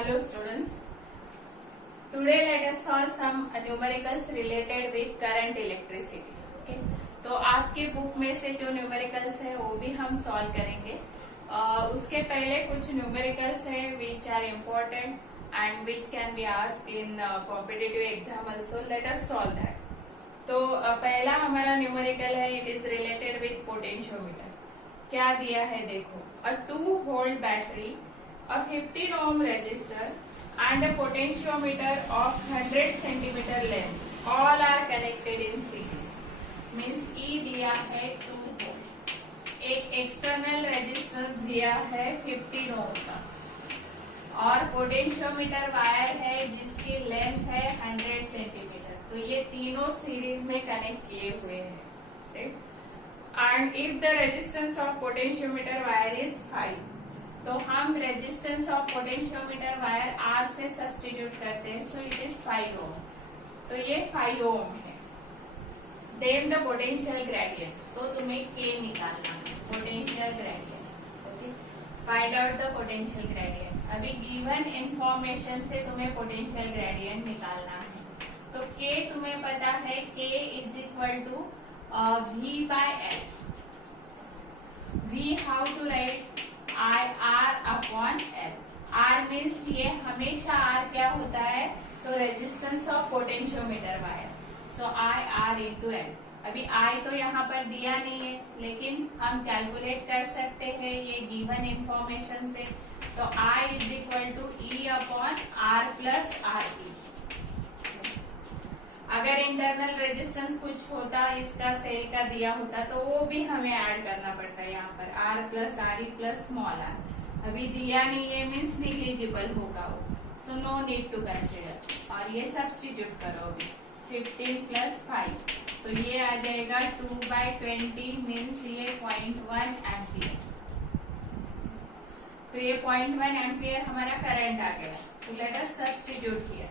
Hello students. Today let us solve some numericals related with current electricity. Okay. तो आपके book में से जो न्यूमेरिकल्स है वो भी हम सॉल्व करेंगे. उसके पहले कुछ न्यूमेरिकल्स है which are important and which can be asked in competitive exam also. Let us solve that. तो पहला हमारा न्यूमेरिकल है, it is related with potentiometer. क्या दिया है देखो. A 2 volt battery, a 15 ohm resistor and a potentiometer of 100 centimeter length. All are connected in series. Means E दिया है 2 volt. एक एक्सटर्नल रेजिस्टेंस दिया है 15 ohm का और पोटेंशियोमीटर वायर है जिसकी लेंथ है 100 सेंटीमीटर. तो ये तीनों सीरीज में कनेक्ट किए हुए हैं. And if the resistance of potentiometer wire is 5, तो हम resistance of potentiometer wire R से सब्स्टिट्यूट करते हैं. So it is 5 ohm. तो ये 5 ओम है. Then the potential gradient. तो तुम्हें के निकालना है, potential gradient. Okay, find out the potential gradient. अभी गिवन इंफॉर्मेशन से तुम्हें पोटेंशियल ग्रेडियंट निकालना है. तो के तुम्हें पता है, K is equal to V by L. V how to write I R upon L. R means ये हमेशा R क्या होता है, तो resistance of potentiometer wire. So I R into L. अभी I तो यहाँ पर दिया नहीं है, लेकिन हम कैलकुलेट कर सकते हैं ये गिवन इंफॉर्मेशन से. तो I is equal to E upon R plus R E. अगर इंटरनल रेजिस्टेंस कुछ होता, इसका सेल का दिया होता, तो वो भी हमें ऐड करना पड़ता है यहाँ पर, R plus R E plus small r. अभी दिया नहीं है मीन्स निग्लिजिबल होगा वो. So no need to consider. और ये सब्स्टिट्यूट करो अभी. 15 प्लस 5, तो ये आ जाएगा 2/20 मीन्स ये 0.1 एम्पियर. तो ये 0.1 एम्पियर हमारा करंट आ गया. तो लेट अस सब्स्टिट्यूट हियर.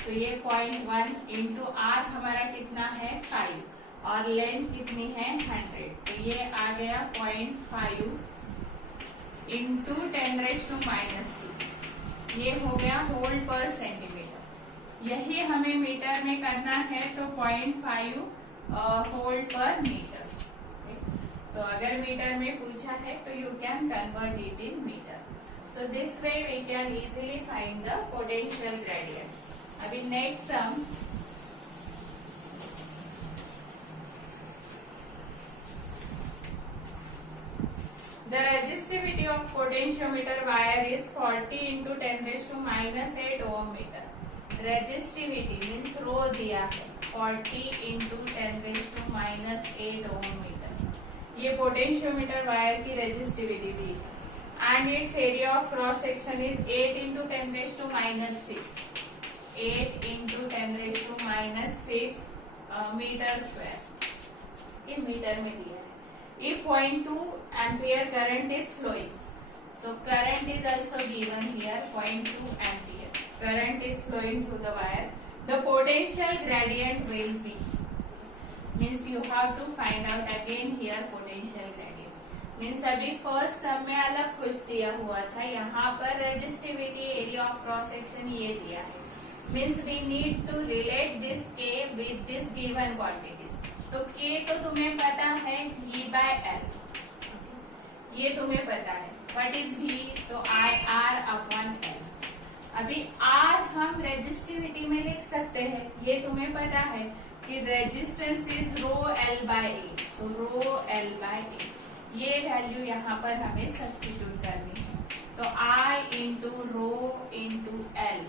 तो ये 0.1 इंटू आर हमारा कितना है 5 और लेंथ कितनी है 100. तो ये आ गया 0.5 इंटू 10⁻². ये हो गया होल्ड पर सेंटीमीटर. यही हमें मीटर में करना है, तो 0.5 होल्ड पर मीटर. तो अगर मीटर में पूछा है तो you can convert it in meter. So this way we can easily find the potential gradient. अभी next sum. The resistivity of potentiometer wire is 40 into 10⁻⁻8 ohm meter. Resistivity means rho दिया है 40 into 10⁻⁻8 ohm meter. ये potentiometer wire की resistivity दी है. And it's area of cross section is 8 into 10⁻⁻6. 8 into 10⁻⁻6 metre square. ये metre में दिया है. If 0.2 ampere current is flowing, so current is also given here, 0.2 ampere. Current is flowing through the wire. The potential gradient will be, means you have to find out again here potential gradient. Means अभी first सब में अलग कुछ दिया हुआ था, यहाँ पर resistivity, area of cross section ये दिया है. Means we need to relate this K with this given quantities. तो के तो तुम्हें पता है V बाय एल, ये तुम्हें पता है. What is V? तो I R अपॉन L. अभी R हम रेजिस्टिविटी में लिख सकते हैं, ये तुम्हें पता है कि resistance is rho L by A. तो रो L बाय ए, ये वैल्यू यहाँ पर हमें सब्स्टिट्यूट करनी है. तो I into rho into L,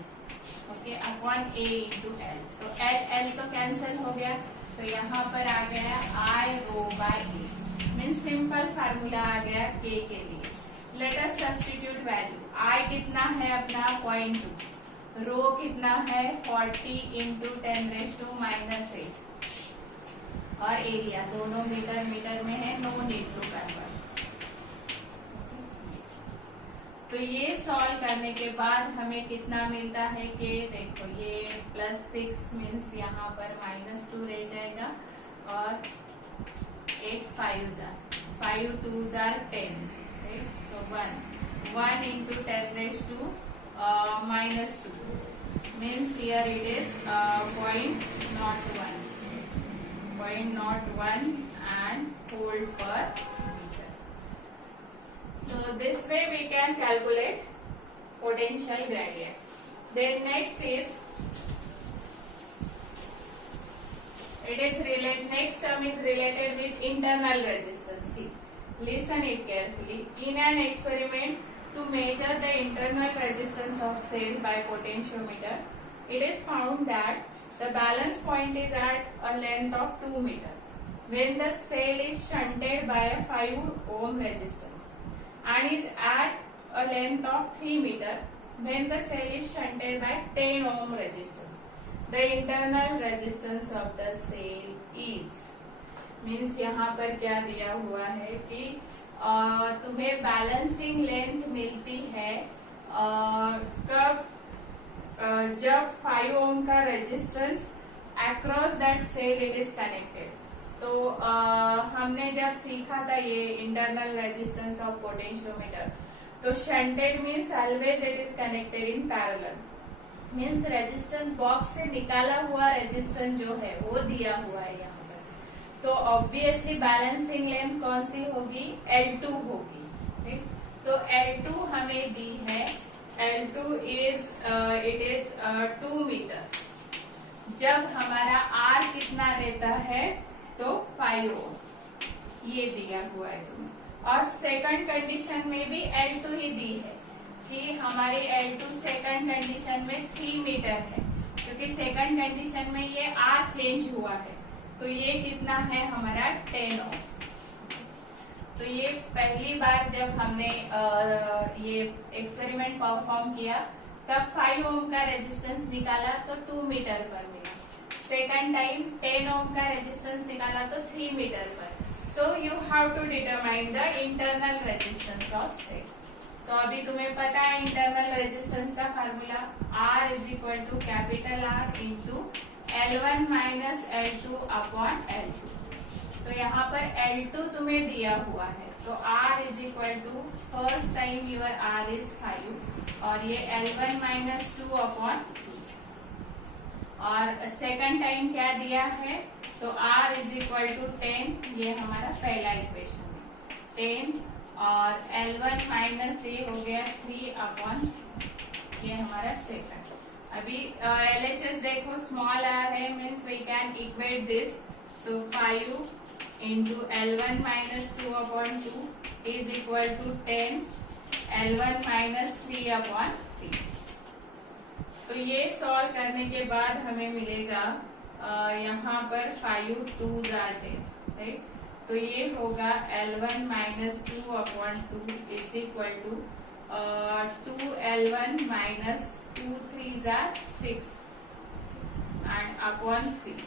okay, upon A into L. तो एल तो कैंसिल हो गया. तो यहाँ पर आ गया I rho by A. Means simple formula आ गया के लिए. Let us substitute value. I कितना है अपना 0.2, रो कितना है 40 इंटू 10⁻⁻8 और एरिया दोनों मीटर में है. No need to convert. तो ये सॉल्व करने के बाद हमें कितना मिलता है कि देखो ये +6 मीन्स यहाँ पर -2 रह जाएगा और 8 5 2 10. सो 1 into 10⁻⁻8 minus 2. Means here it is 0.01 and volt per meter. So this way we can calculate potential gradient. Then next term is related with internal resistance. See, listen it carefully. In an experiment to measure the internal resistance of cell by potentiometer, it is found that the balance point is at a length of 2 meter when the cell is shunted by a 5 ohm resistance and is at a length of 3 meter when the cell is shunted by 10 ohm resistance. The internal resistance of the cell is, means यहाँ पर क्या दिया हुआ है कि तुम्हें balancing length मिलती है कब, जब 5 ओम का resistance across that cell it is connected. तो हमने जब सीखा था ये इंटरनल रेजिस्टेंस ऑफ पोटेंशियोमीटर, तो shunted means always it is connected in parallel. Means resistance box से निकाला हुआ रेजिस्टेंस जो है वो दिया हुआ है यहाँ पर. तो ऑब्वियसली बैलेंसिंग लेंथ कौन सी होगी, L2 होगी. ठीक, तो L2 हमें दी है. L2 is 2 metre. जब हमारा R कितना रहता है तो 5 ओम, ये दिया हुआ है तुम्हें. और सेकंड कंडीशन में भी L2 ही दी है कि हमारी L2 सेकंड कंडीशन में 3 मीटर है, क्योंकि सेकंड कंडीशन में ये R चेंज हुआ है. तो ये कितना है हमारा 10 ओम. तो ये पहली बार जब हमने ये एक्सपेरिमेंट परफॉर्म किया तब 5 ओम का रेजिस्टेंस निकाला तो 2 मीटर पर मिला. सेकंड टाइम 10 ओम का रेजिस्टेंस निकाला तो 3 मीटर पर. तो you have to determine the internal resistance of cell. तो अभी तुम्हें पता है इंटरनल रेजिस्टेंस का formula R is equal to capital R into L1 minus L2 upon L2. तो यहाँ पर L2 तुम्हें दिया हुआ है, तो R is equal to first time your R is 5 और ये L1 माइनस 2 अपॉन 2. और सेकंड टाइम क्या दिया है, तो R इज इक्वल टू 10, ये हमारा पहला इक्वेशन है 10, और L1 माइनस ये हो गया 3 अपॉन, ये हमारा सेकंड. अभी LHS देखो स्मॉल r है, means we can equate this. So 5 into L1 minus 2 upon 2 is equal to 10 L1 minus 3 upon 3. तो ये सॉल्व करने के बाद हमें मिलेगा यहाँ पर 5 2s are 10, राइट. तो ये होगा L1 minus 2 upon 2 is equal to 2L1 minus 2 3s are 6 and upon 3.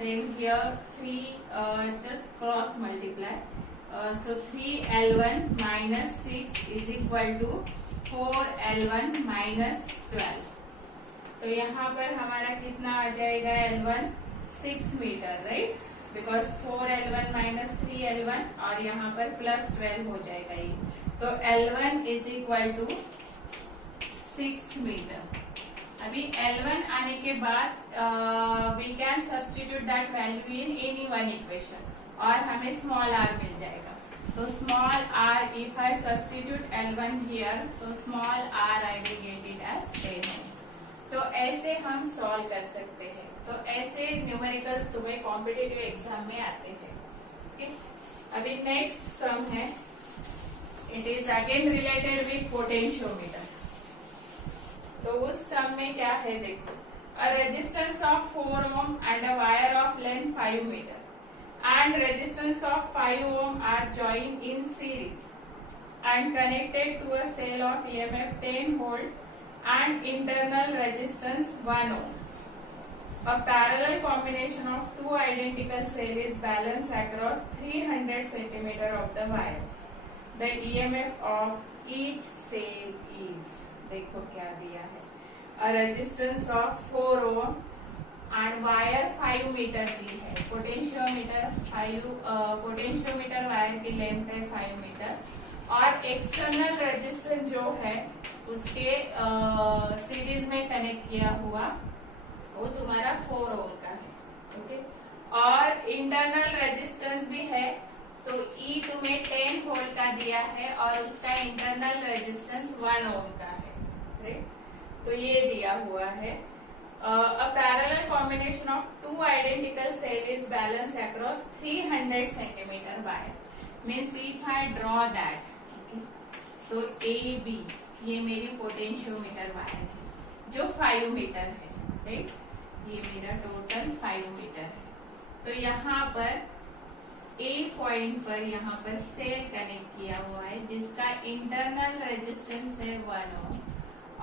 Then here 3 just cross multiply. So 3L1 minus 6 is equal to 4L1 minus 12. तो यहाँ पर हमारा कितना आ जाएगा L1 6 metre, right, because 4L1 minus 3L1 और यहाँ पर plus 12 हो जाएगा ये. तो L1 is equal to 6 metre. अभी L1 आने के बाद we can substitute that value in any one equation और हमें स्मॉल r मिल जाएगा. तो small r, if I substitute L1 here, so small r I will get it as 10. तो ऐसे हम सॉल्व कर सकते हैं. तो ऐसे न्यूमेरिकल्स तुम्हें कॉम्पिटिटिव एग्जाम में आते हैं. ठीक, अभी नेक्स्ट सम है. It is again related with potentiometer. तो उस सम में क्या है देखो. A resistance of 4 ohm and a wire of length 5 metre and resistance of 5 ohm are joined in series and connected to a cell of EMF 10 volt and internal resistance 1 ohm. A parallel combination of two identical cells is balanced across 300 cm of the wire. The EMF of each cell is, देखो क्या दिया है, a resistance of 4 ohm and wire 5 metre की है. Potentiometer wire की length है 5 metre और external resistance जो है उसके सीरीज में कनेक्ट किया हुआ वो तुम्हारा 4 ओम का है, ओके। और इंटरनल रेजिस्टेंस भी है, तो ई तुम्हें 10 वोल्ट का दिया है और उसका इंटरनल रेजिस्टेंस 1 ओम का है, राइट। तो ये दिया हुआ है। A parallel combination of two identical cell is balanced across 300 centimeter wire. Means if I draw that, okay, तो AB ये मेरी पोटेंशियोमीटर वायर है जो 5 मीटर है, राइट। ये मेरा टोटल 5 मीटर है। तो यहाँ पर A पॉइंट पर यहाँ पर सेल कनेक्ट किया हुआ है जिसका इंटरनल रेजिस्टेंस है 1 ओम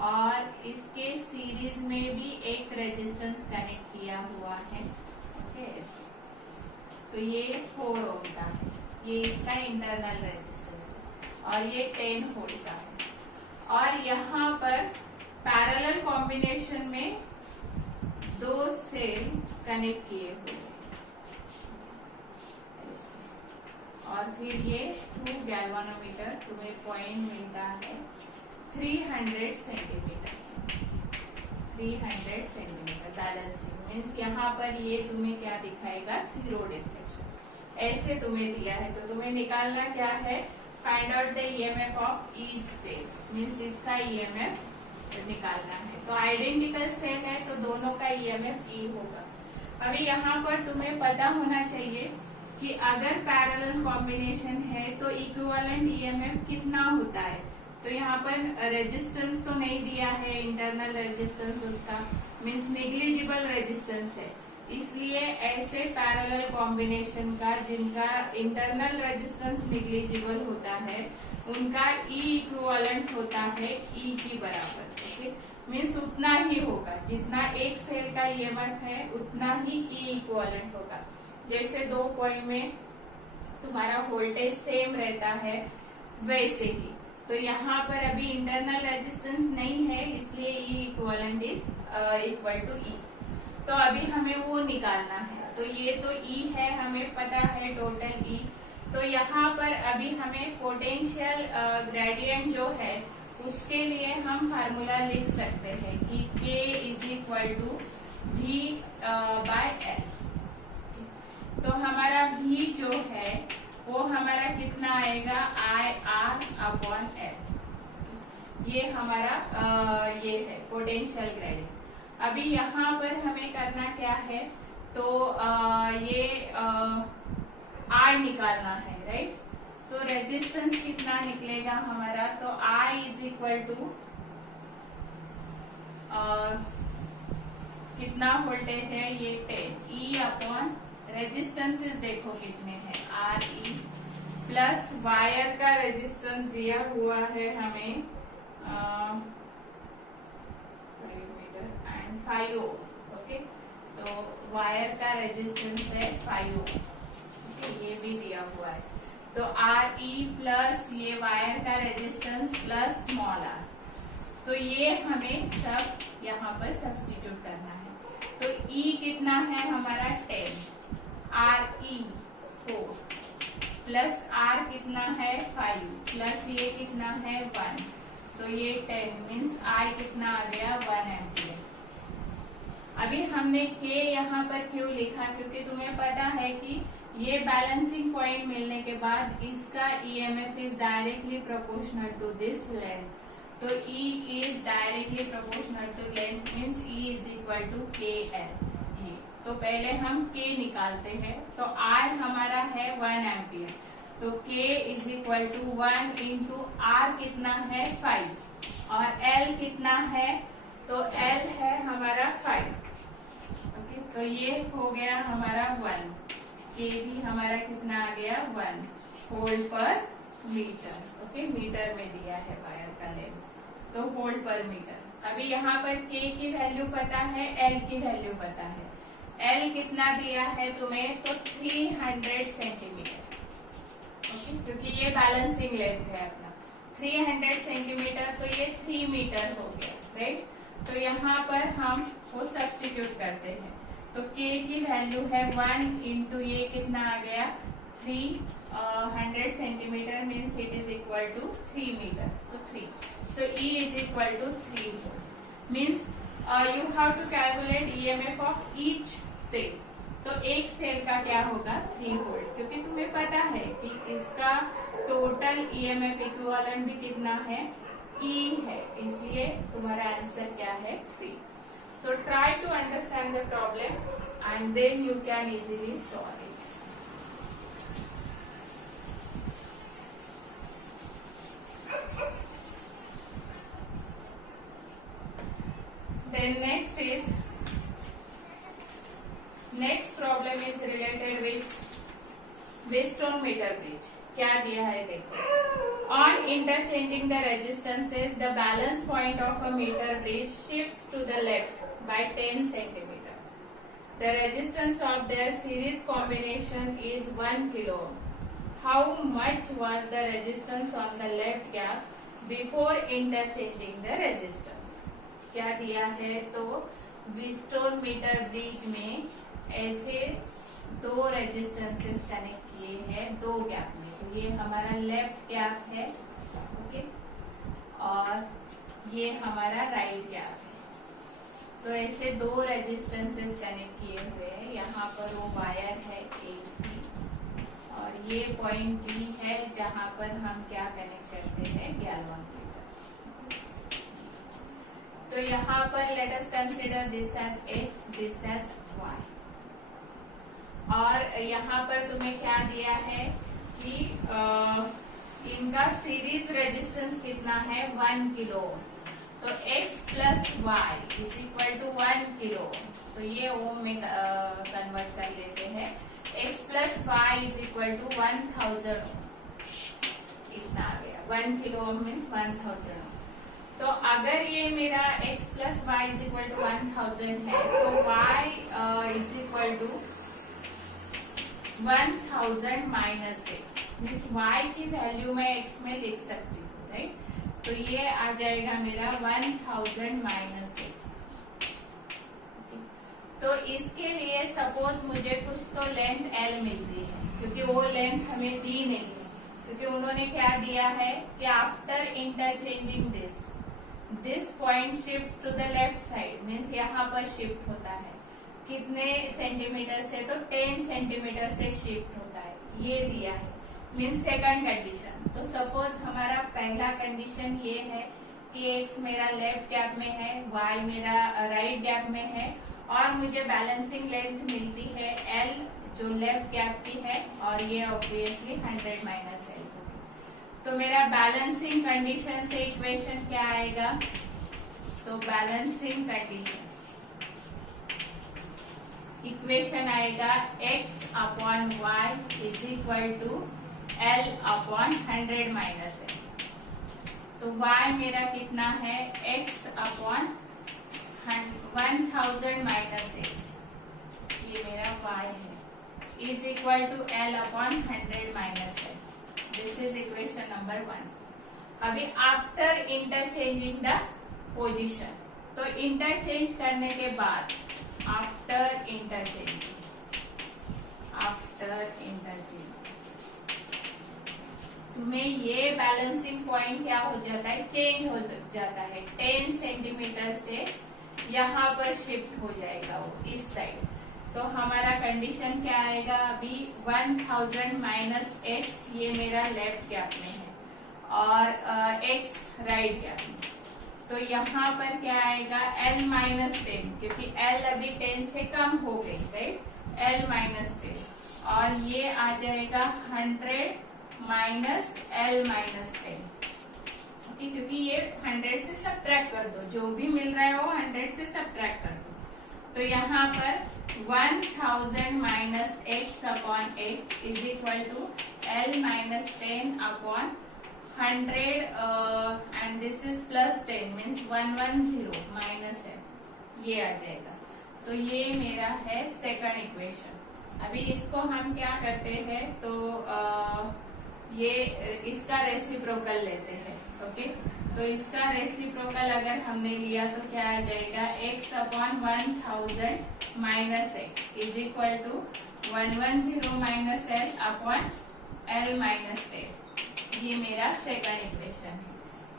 और इसके सीरीज में भी एक रेजिस्टेंस कनेक्ट किया हुआ है, ओके। तो ये 4 ओम का है, ये इसका इंटरनल रेजिस्टेंस है और ये 10 वोल्ट का है। और यहाँ पर पैरेलल कॉम्बिनेशन में 2 सेल कनेक्ट किए हुए हैं और फिर ये थ्रू गैल्वानोमीटर तुम्हें पॉइंट मिलता है 300 सेंटीमीटर, 300 सेंटीमीटर बैलेंसिंग मीन्स यहाँ पर ये तुम्हें क्या दिखाएगा, 0 डिफ्लेक्शन। ऐसे तुम्हें दिया है तो तुम्हें निकालना क्या है, find out the EMF of each cell, means इसका ईएमएफ निकालना है। तो आइडेंटिकल सेल है तो दोनों का ईएमएफ ई होगा। अभी यहाँ पर तुम्हें पता होना चाहिए कि अगर पैरेलल कॉम्बिनेशन है तो इक्विवेलेंट ईएमएफ कितना होता है। तो यहाँ पर रेजिस्टेंस तो नहीं दिया है, इंटरनल रेजिस्टेंस उसका मीन्स नेग्लिजिबल रेजिस्टेंस है, इसलिए ऐसे पैरेलल कॉम्बिनेशन का जिनका इंटरनल रेजिस्टेंस नेग्लिजिबल होता है उनका ई इक्विवेलेंट होता है ई की बराबर, ओके। मीन्स उतना ही होगा जितना एक सेल का ईएमएफ है उतना ही ई इक्विवेलेंट होगा। जैसे 2 पॉइंट में तुम्हारा वोल्टेज सेम रहता है वैसे ही। तो यहाँ पर अभी इंटरनल रेजिस्टेंस नहीं है इसलिए ई इक्विवेलेंट इज इक्वल टू ई। तो अभी हमें वो निकालना है, तो ये तो ई है, हमें पता है टोटल ई। तो यहाँ पर अभी हमें पोटेंशियल ग्रेडियंट जो है उसके लिए हम फार्मूला लिख सकते हैं कि K is equal to V by L। तो हमारा V जो है वो हमारा कितना आएगा, IR अपॉन L। ये हमारा ये है पोटेंशियल ग्रेडियंट। अभी यहाँ पर हमें करना क्या है, तो ये I निकालना है, राइट। तो रेजिस्टेंस कितना निकलेगा हमारा, तो I इज इक्वल टू कितना वोल्टेज है ये 10 E अपॉन रेजिस्टेंसेस देखो कितने हैं, RE प्लस वायर का रेजिस्टेंस दिया हुआ है हमें एंड 5 ओम, ओके। तो वायर का रेजिस्टेंस है 5 ओम, ये भी दिया हुआ है। तो RE प्लस ये वायर का रेजिस्टेंस प्लस स्मॉल r, तो ये हमें सब यहाँ पर सब्स्टिट्यूट करना है। तो E कितना है हमारा 10, RE 4 प्लस R कितना है 5 प्लस ये कितना है 1, तो ये 10 मीन्स I कितना आ गया 1 एम्पियर। अभी हमने K यहाँ पर क्यों लिखा, क्योंकि तुम्हें पता है कि ये बैलेंसिंग पॉइंट मिलने के बाद इसका EMF is directly proportional to this length. तो E is directly proportional to length means E is equal to KL। तो पहले हम K निकालते हैं, तो R हमारा है 1 एम्पियर, तो K is equal to 1 into R कितना है 5 और L कितना है, तो L है हमारा 5, ओके। तो ये हो गया हमारा 1, K भी हमारा कितना आ गया 1 वोल्ट पर मीटर, ओके। मीटर में दिया है वायर का लेंथ, तो वोल्ट पर मीटर। अभी यहाँ पर K की वैल्यू पता है, L की वैल्यू पता है। L कितना दिया है तुम्हें, तो 300 सेंटीमीटर, ओके, क्योंकि ये बैलेंसिंग लेंथ है अपना 300 सेंटीमीटर, तो ये 3 मीटर हो गया, राइट। तो यहाँ पर हम वो सब्स्टिट्यूट करते हैं, तो K की वैल्यू है 1 इंटू ये कितना आ गया 3 100 centimeter means it is equal to 3 meter. So 3. So E is equal to 3 volt. Means you have to calculate EMF of each cell. तो एक सेल का क्या होगा 3 वोल्ट, क्योंकि तुम्हें पता है कि इसका टोटल EMF इक्विवेलेंट भी कितना है E है, इसलिए तुम्हारा आंसर क्या है 3. So try to understand the problem and then you can easily solve it. Then next problem is related with Wheatstone meter bridge. क्या दिया है देखो. On interchanging the resistances, the balance point of a meter bridge shifts to the left by 10 centimeter. The resistance of their series combination is 1 kilo ohm. How much was the resistance on the left gap before interchanging the resistance? क्या दिया है तो Wheatstone metre bridge में ऐसे दो resistances connect किए हैं दो गैप में. तो ये हमारा लेफ्ट गैप है, ओके, और ये हमारा राइट गैप है. तो ऐसे दो रेजिस्टेंसेस कनेक्ट किए हुए हैं. यहाँ पर वो वायर है AC और ये पॉइंट B है जहाँ पर हम क्या कनेक्ट करते हैं गैल्वेनोमीटर. तो यहाँ पर let us consider this as X, this as Y. और यहाँ पर तुम्हें क्या दिया है कि इनका सीरीज रेजिस्टेंस कितना है 1 किलो. तो X plus Y is equal to 1 kilo. तो ये ओम में कन्वर्ट कर लेते हैं. X plus Y is equal to 1000 ohm. इतना आ गया. 1 किलो ओम मीन्स 1000 ओम. तो अगर ये मेरा x plus Y is equal to 1000 है तो y is equal to 1000 minus X. Means y की वैल्यू मैं x में लिख सकती हूँ, राइट. तो ये आ जाएगा मेरा 1000 माइनस एक्स. तो इसके लिए सपोज मुझे कुछ तो लेंथ L मिलती है, क्योंकि वो लेंथ हमें दी नहीं है, क्योंकि उन्होंने क्या दिया है कि after interchanging this point shift to the left side. Means यहाँ पर शिफ्ट होता है कितने सेंटीमीटर से, तो 10 सेंटीमीटर से शिफ्ट होता है. ये दिया है मीन्स सेकंड कंडीशन. तो सपोज हमारा पहला कंडीशन ये है कि x मेरा लेफ्ट गैप में है, y मेरा राइट गैप में है, और मुझे बैलेंसिंग लेंथ मिलती है L जो लेफ्ट गैप की है, और ये ऑब्वियसली 100 माइनस L. तो मेरा बैलेंसिंग कंडीशन से इक्वेशन क्या आएगा, तो बैलेंसिंग कंडीशन इक्वेशन आएगा x upon Y is equal to L upon 100 minus L. तो y मेरा कितना है x अपॉन 1000 माइनस x. ये मेरा y है is equal to L upon 100 minus L. This is equation number 1. अभी आफ्टर इंटरचेंजिंग द पोजीशन, तो interchange करने के बाद आफ्टर इंटरचेंज तुम्हें ये बैलेंसिंग पॉइंट क्या हो जाता है, चेंज हो जाता है. 10 सेंटीमीटर से यहाँ पर शिफ्ट हो जाएगा वो इस साइड. तो हमारा कंडीशन क्या आएगा, अभी 1000 माइनस एक्स ये मेरा लेफ्ट गैप में है और x राइट गैप में. तो यहाँ पर क्या आएगा L माइनस 10, क्योंकि L अभी 10 से कम हो गई, राइट. L माइनस 10 और ये आ जाएगा 100 माइनस L माइनस 10. ओके, क्योंकि ये 100 से सब्ट्रैक्ट कर दो, जो भी मिल रहा है वो 100 से सब्ट्रैक्ट कर दो. तो यहाँ पर 1000 minus x upon x is equal to L minus 10 upon 100 and this is plus 10 means 110 minus m. ये आ जाएगा. तो ये मेरा है सेकंड इक्वेशन. अभी इसको हम क्या करते हैं, तो ये इसका रेसिप्रोकल लेते हैं. ओके, तो इसका रेसिप्रोकल अगर हमने लिया तो क्या आ जाएगा, x upon 1000 minus X is equal to 110 minus L upon L minus 10। ये मेरा सेकंड इक्वेशन है।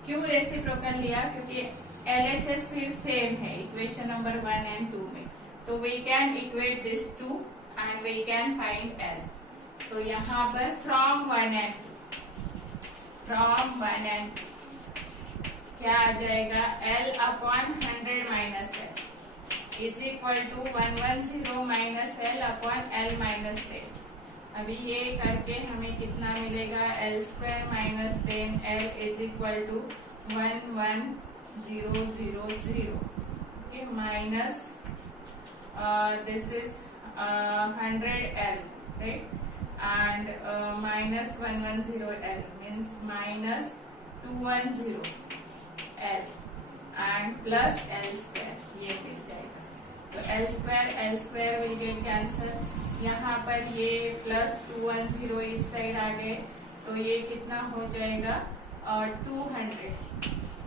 क्यों रेसिप्रोकल लिया? क्योंकि LHS फिर सेम है इक्वेशन नंबर 1 एंड 2 में, तो we can equate this two and we can find L। तो यहाँ पर फ्रॉम 1 एंड 2 क्या आ जाएगा? L upon 100 minus L is equal to 110 minus L upon L minus 10। अभी ये करके हमें कितना मिलेगा? L square minus 10L is equal to 11000 minus this is 100L, right? And minus 110L means minus 210L and plus L square, ये मिल जाएगा। तो L square will get cancel। यहाँ पर ये प्लस 210 इस साइड आ गए, तो ये कितना हो जाएगा?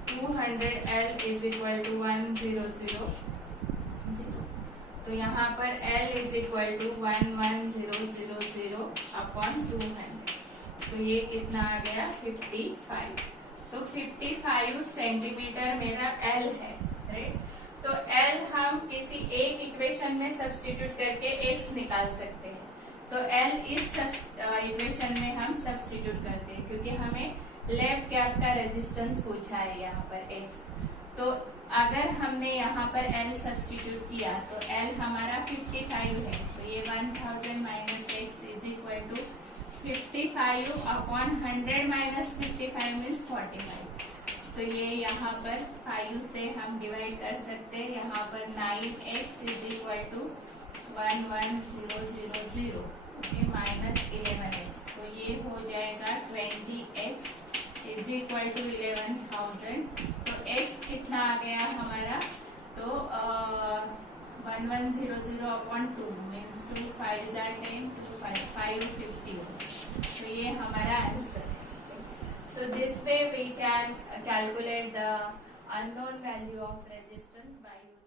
200L is equal to 100। तो यहाँ पर L is equal to 11000 upon 200। तो ये कितना आ गया? 55। तो 55 सेंटीमीटर मेरा L है, राइट? तो L हम किसी एक इक्वेशन में सब्स्टिट्यूट करके x निकाल सकते हैं। तो L इस इक्वेशन में हम सब्स्टिट्यूट करते हैं, क्योंकि हमें लेफ्ट गैप का रेजिस्टेंस पूछा है यहाँ पर x। तो अगर हमने यहाँ पर L सब्स्टिट्यूट किया तो L हमारा 55 है, तो ये 1000 minus x is equal to 55 upon 100 minus 55 means 45। तो ये यहाँ पर 5 से हम डिवाइड कर सकते हैं। यहाँ पर 9x is equal to 11000 minus 11x, तो ये हो जाएगा 20x इज इक्वल टू 11,000। तो x कितना आ गया हमारा? तो 1100 अपॉन 2 मीन्स 2 5 10 2 550। तो ये हमारा आंसर है। So this way we can calculate the unknown value of resistance by using